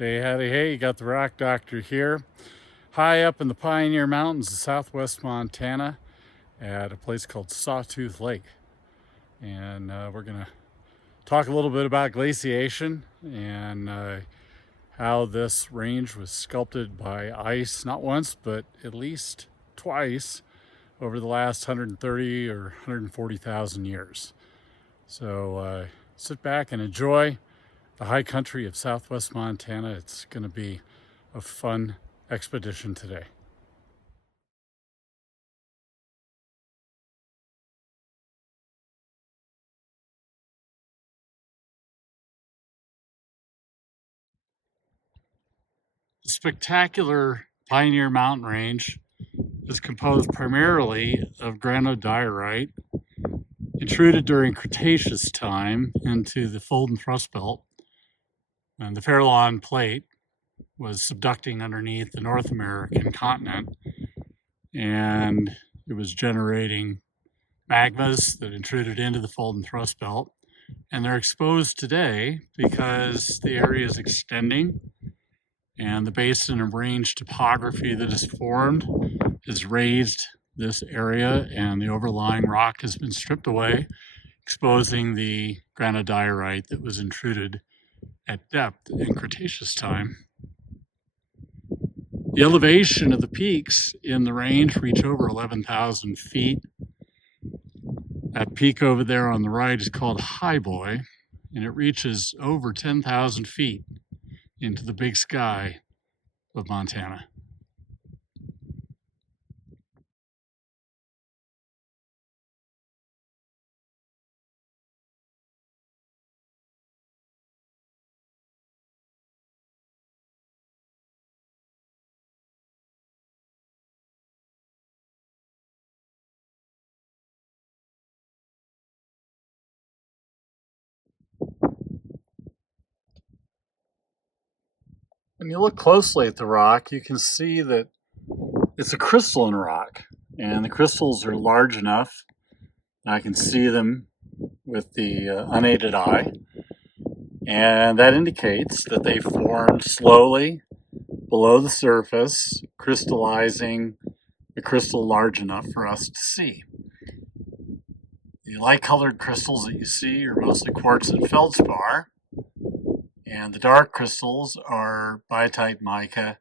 Hey, howdy, hey, you got the Rock Doctor here. High up in the Pioneer Mountains of southwest Montana at a place called Sawtooth Lake. And we're going to talk a little bit about glaciation and how this range was sculpted by ice, not once, but at least twice over the last 130 or 140,000 years. So sit back and enjoy the high country of southwest Montana. It's going to be a fun expedition today. The spectacular Pioneer Mountain Range is composed primarily of granodiorite, intruded during Cretaceous time into the fold and thrust belt, and the Farallon plate was subducting underneath the North American continent, and it was generating magmas that intruded into the fold and thrust belt, and they're exposed today because the area is extending and the basin and range topography that is formed has raised this area, and the overlying rock has been stripped away, exposing the granodiorite that was intruded at depth in Cretaceous time. The elevation of the peaks in the range reach over 11,000 feet. That peak over there on the right is called High Boy, and it reaches over 10,000 feet into the big sky of Montana. When you look closely at the rock, you can see that it's a crystalline rock, and the crystals are large enough. I can see them with the unaided eye, and that indicates that they formed slowly below the surface, crystallizing the crystal large enough for us to see. The light-colored crystals that you see are mostly quartz and feldspar, and the dark crystals are biotite mica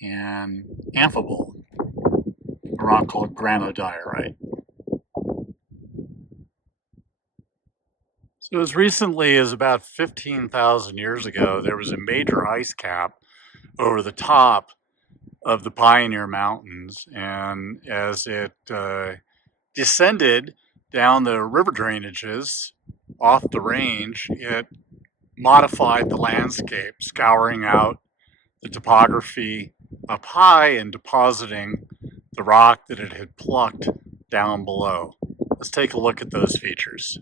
and amphibole, a rock called granodiorite. So as recently as about 15,000 years ago, there was a major ice cap over the top of the Pioneer Mountains, and as it descended down the river drainages off the range, it modified the landscape, scouring out the topography up high and depositing the rock that it had plucked down below. Let's take a look at those features.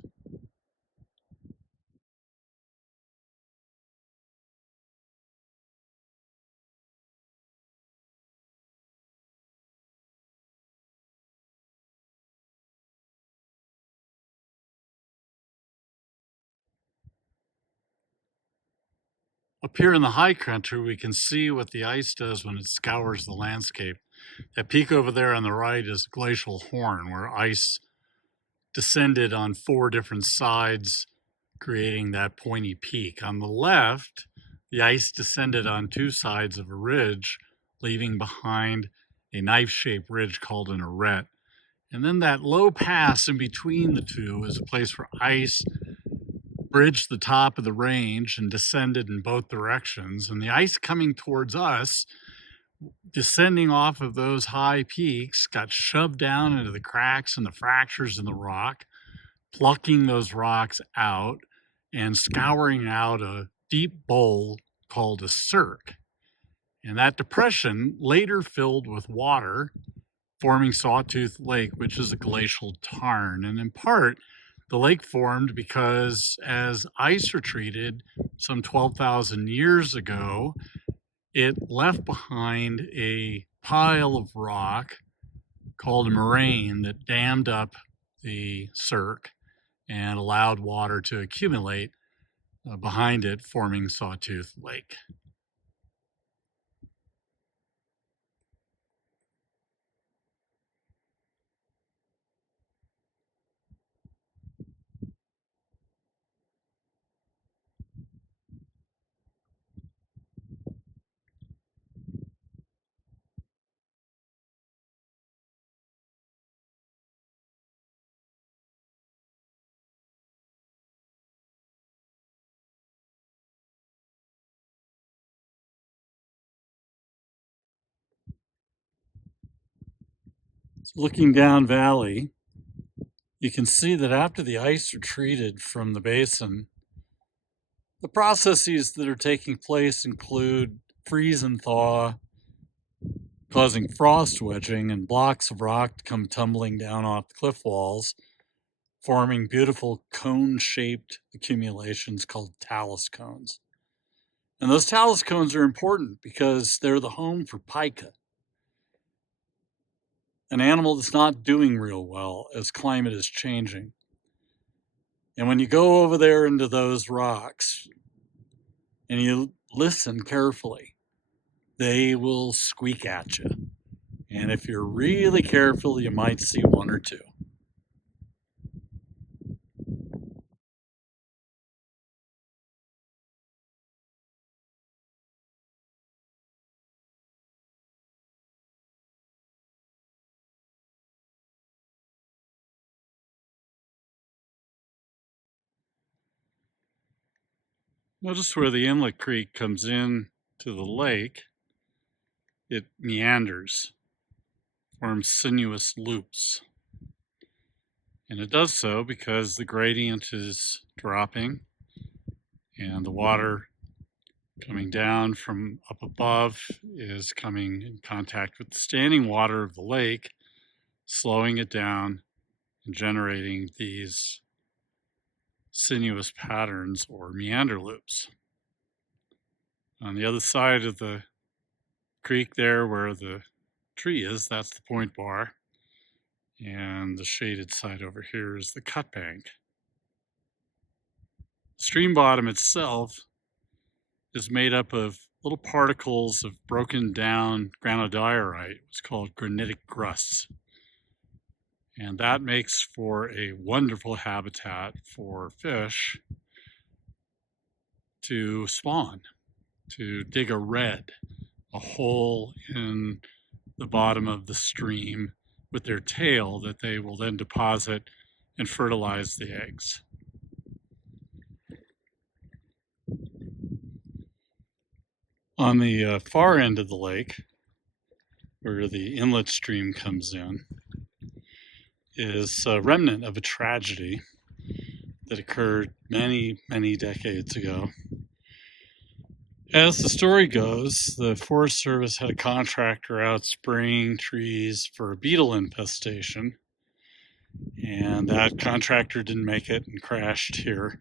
Up here in the high country, we can see what the ice does when it scours the landscape. That peak over there on the right is a glacial horn, where ice descended on 4 different sides, creating that pointy peak. On the left, the ice descended on 2 sides of a ridge, leaving behind a knife-shaped ridge called an arête. And then that low pass in between the two is a place where ice bridged the top of the range and descended in both directions. And the ice coming towards us, descending off of those high peaks, got shoved down into the cracks and the fractures in the rock, plucking those rocks out and scouring out a deep bowl called a cirque. And that depression later filled with water, forming Sawtooth Lake, which is a glacial tarn. And in part, the lake formed because as ice retreated some 12,000 years ago, it left behind a pile of rock called a moraine that dammed up the cirque and allowed water to accumulate behind it, forming Sawtooth Lake. So looking down valley, you can see that after the ice retreated from the basin, the processes that are taking place include freeze and thaw, causing frost wedging and blocks of rock to come tumbling down off the cliff walls, forming beautiful cone-shaped accumulations called talus cones. And those talus cones are important because they're the home for pika, an animal that's not doing real well as climate is changing. And when you go over there into those rocks and you listen carefully, they will squeak at you. And if you're really careful, you might see one or two. Notice where the inlet creek comes in to the lake, it meanders, forms sinuous loops. And it does so because the gradient is dropping and the water coming down from up above is coming in contact with the standing water of the lake, slowing it down and generating these sinuous patterns or meander loops. On the other side of the creek there where the tree is, that's the point bar, and the shaded side over here is the cut bank. The stream bottom itself is made up of little particles of broken down granodiorite. It's called granitic crusts. And that makes for a wonderful habitat for fish to spawn, to dig a red, a hole in the bottom of the stream with their tail that they will then deposit and fertilize the eggs. On the far end of the lake, where the inlet stream comes in, is a remnant of a tragedy that occurred many, many decades ago. As the story goes, the Forest Service had a contractor out spraying trees for a beetle infestation, and that contractor didn't make it and crashed here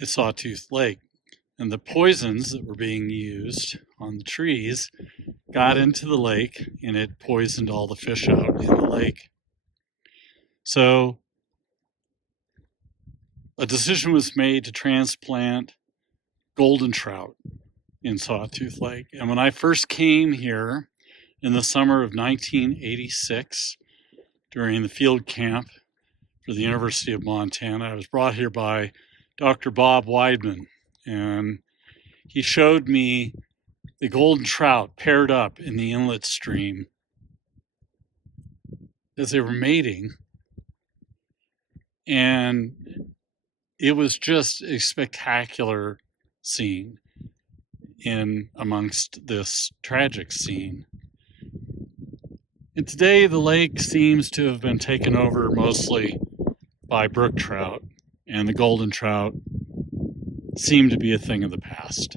at Sawtooth Lake. And the poisons that were being used on the trees got into the lake, and it poisoned all the fish out in the lake. So a decision was made to transplant golden trout in Sawtooth Lake. And when I first came here in the summer of 1986, during the field camp for the University of Montana, I was brought here by Dr. Bob Weidman, and he showed me the golden trout paired up in the inlet stream as they were mating. And it was just a spectacular scene in amongst this tragic scene. And today the lake seems to have been taken over mostly by brook trout, and the golden trout seem to be a thing of the past.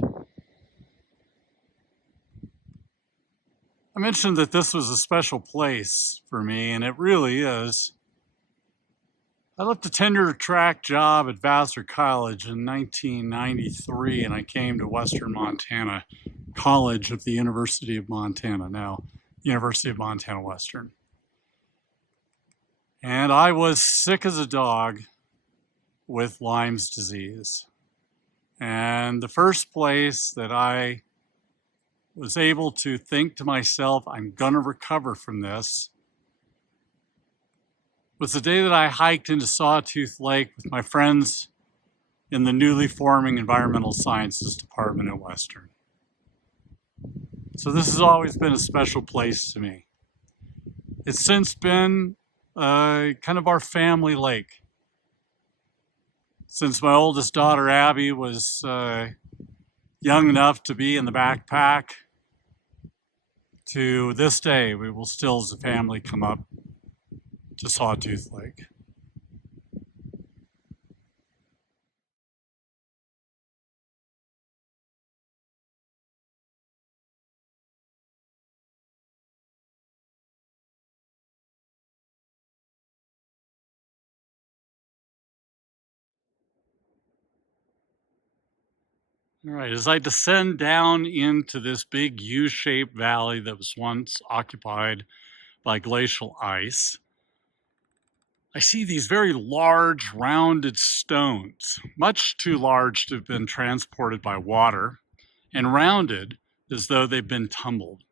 I mentioned that this was a special place for me, and it really is. I left a tenure-track job at Vassar College in 1993, and I came to Western Montana College of the University of Montana, now University of Montana Western. And I was sick as a dog with Lyme's disease. And the first place that I was able to think to myself, I'm gonna recover from this, was the day that I hiked into Sawtooth Lake with my friends in the newly forming Environmental Sciences Department at Western. So this has always been a special place to me. It's since been kind of our family lake. Since my oldest daughter, Abby, was young enough to be in the backpack, to this day, we will still as a family come up to Sawtooth Lake. All right, as I descend down into this big U-shaped valley that was once occupied by glacial ice, I see these very large rounded stones, much too large to have been transported by water, and rounded as though they've been tumbled.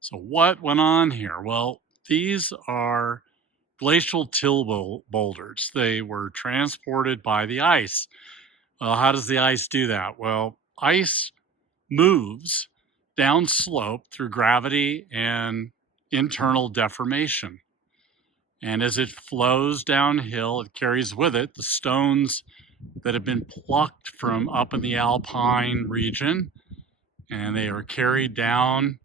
So what went on here? Well, these are glacial till boulders. They were transported by the ice. Well, how does the ice do that? Well, ice moves downslope through gravity and internal deformation. And as it flows downhill, it carries with it the stones that have been plucked from up in the Alpine region, and they are carried down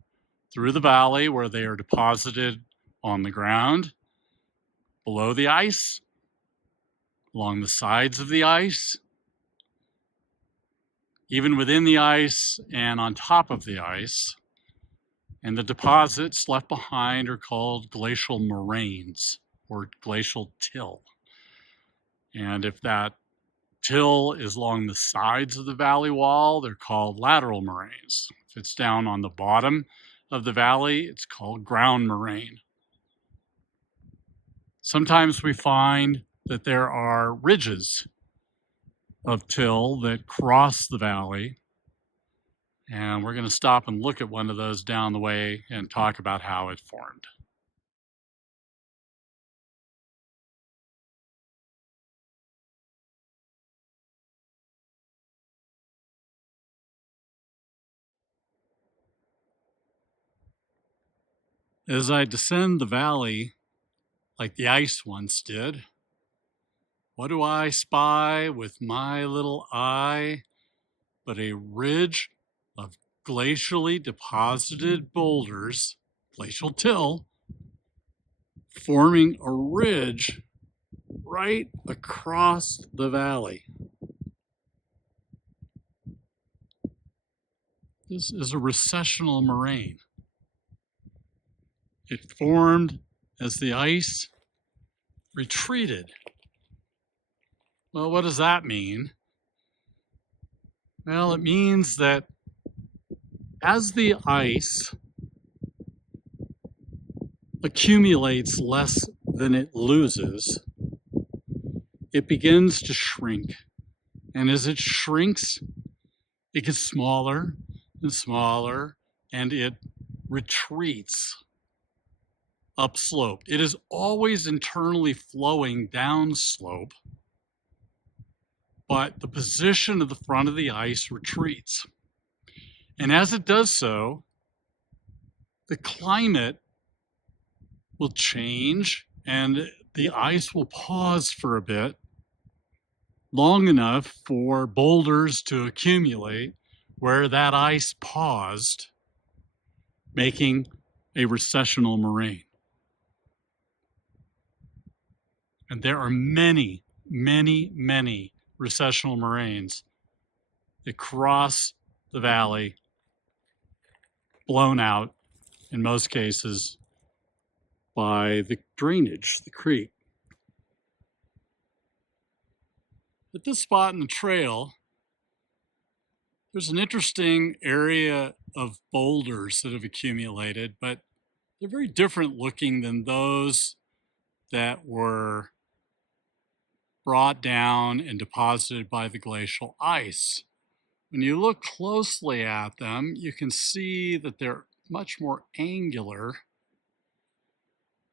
through the valley where they are deposited on the ground, below the ice, along the sides of the ice, even within the ice and on top of the ice. And the deposits left behind are called glacial moraines or glacial till. And if that till is along the sides of the valley wall, they're called lateral moraines. If it's down on the bottom of the valley, it's called ground moraine. Sometimes we find that there are ridges of till that cross the valley, and we're going to stop and look at one of those down the way and talk about how it formed. As I descend the valley, like the ice once did, what do I spy with my little eye but a ridge of glacially deposited boulders, glacial till, forming a ridge right across the valley. This is a recessional moraine. It formed as the ice retreated. Well, what does that mean? Well, it means that as the ice accumulates less than it loses, it begins to shrink. And as it shrinks, it gets smaller and smaller, and it retreats upslope. It is always internally flowing downslope, but the position of the front of the ice retreats. And as it does so, the climate will change and the ice will pause for a bit, long enough for boulders to accumulate where that ice paused, making a recessional moraine. And there are many, many, many recessional moraines that cross the valley, blown out in most cases by the drainage, the creek. At this spot in the trail, there's an interesting area of boulders that have accumulated, but they're very different looking than those that were brought down and deposited by the glacial ice. When you look closely at them, you can see that they're much more angular.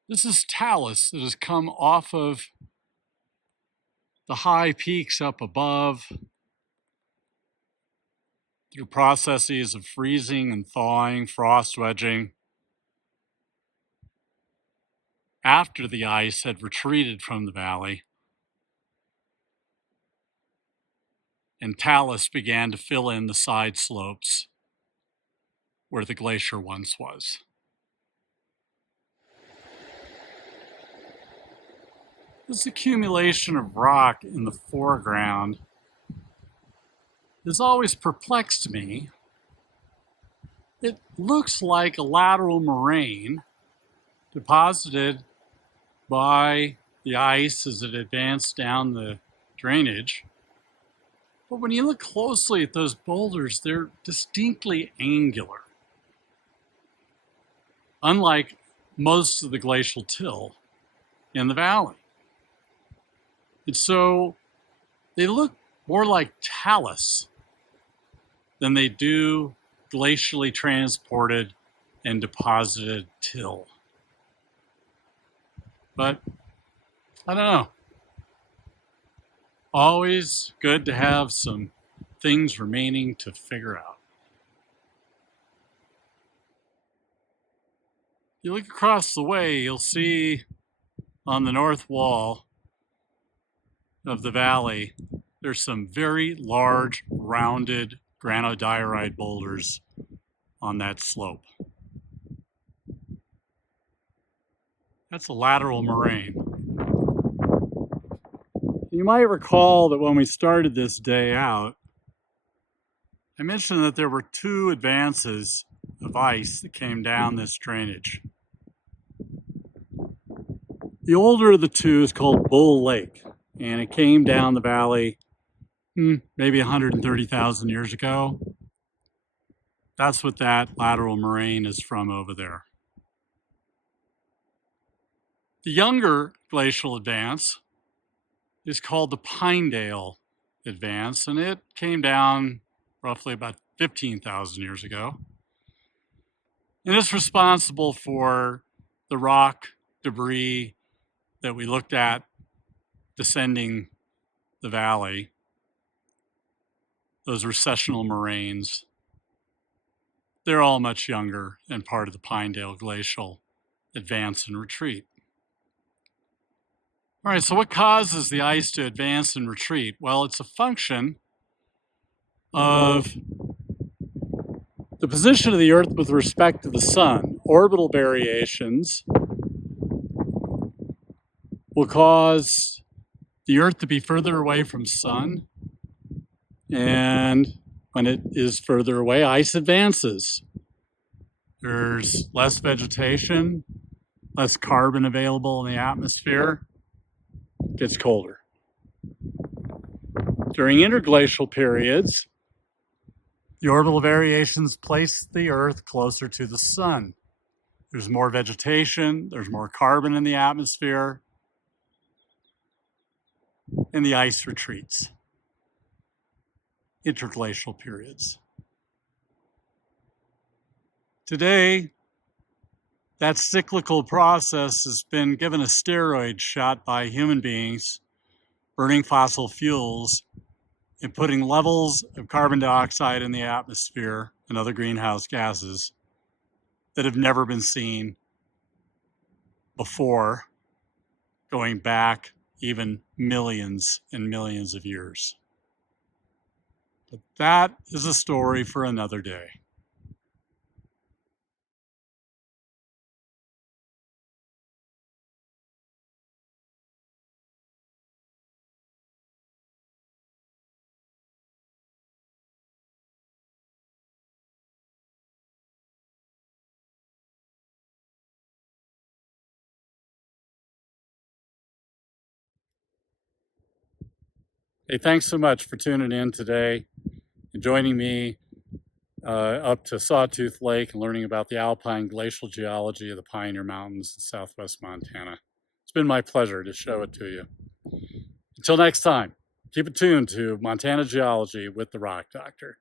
This is talus that has come off of the high peaks up above through processes of freezing and thawing, frost wedging, after the ice had retreated from the valley, and talus began to fill in the side slopes where the glacier once was. This accumulation of rock in the foreground has always perplexed me. It looks like a lateral moraine deposited by the ice as it advanced down the drainage. But when you look closely at those boulders, they're distinctly angular, unlike most of the glacial till in the valley. And so they look more like talus than they do glacially transported and deposited till. But I don't know. Always good to have some things remaining to figure out. You look across the way, you'll see on the north wall of the valley, there's some very large, rounded granodiorite boulders on that slope. That's a lateral moraine. You might recall that when we started this day out, I mentioned that there were two advances of ice that came down this drainage. The older of the two is called Bull Lake, and it came down the valley maybe 130,000 years ago. That's what that lateral moraine is from over there. The younger glacial advance is called the Pinedale advance, and it came down roughly about 15,000 years ago. And it's responsible for the rock debris that we looked at descending the valley, those recessional moraines. They're all much younger and part of the Pinedale Glacial advance and retreat. All right, so what causes the ice to advance and retreat? Well, it's a function of the position of the Earth with respect to the sun. Orbital variations will cause the Earth to be further away from sun, and when it is further away, ice advances. There's less vegetation, less carbon available in the atmosphere. It gets colder. During interglacial periods, the orbital variations place the Earth closer to the sun. There's more vegetation, there's more carbon in the atmosphere, and the ice retreats. Interglacial periods. Today, that cyclical process has been given a steroid shot by human beings burning fossil fuels and putting levels of carbon dioxide in the atmosphere and other greenhouse gases that have never been seen before, going back even millions and millions of years. But that is a story for another day. Hey, thanks so much for tuning in today and joining me up to Sawtooth Lake and learning about the Alpine Glacial Geology of the Pioneer Mountains in southwest Montana. It's been my pleasure to show it to you. Until next time, keep it tuned to Montana Geology with the Rock Doctor.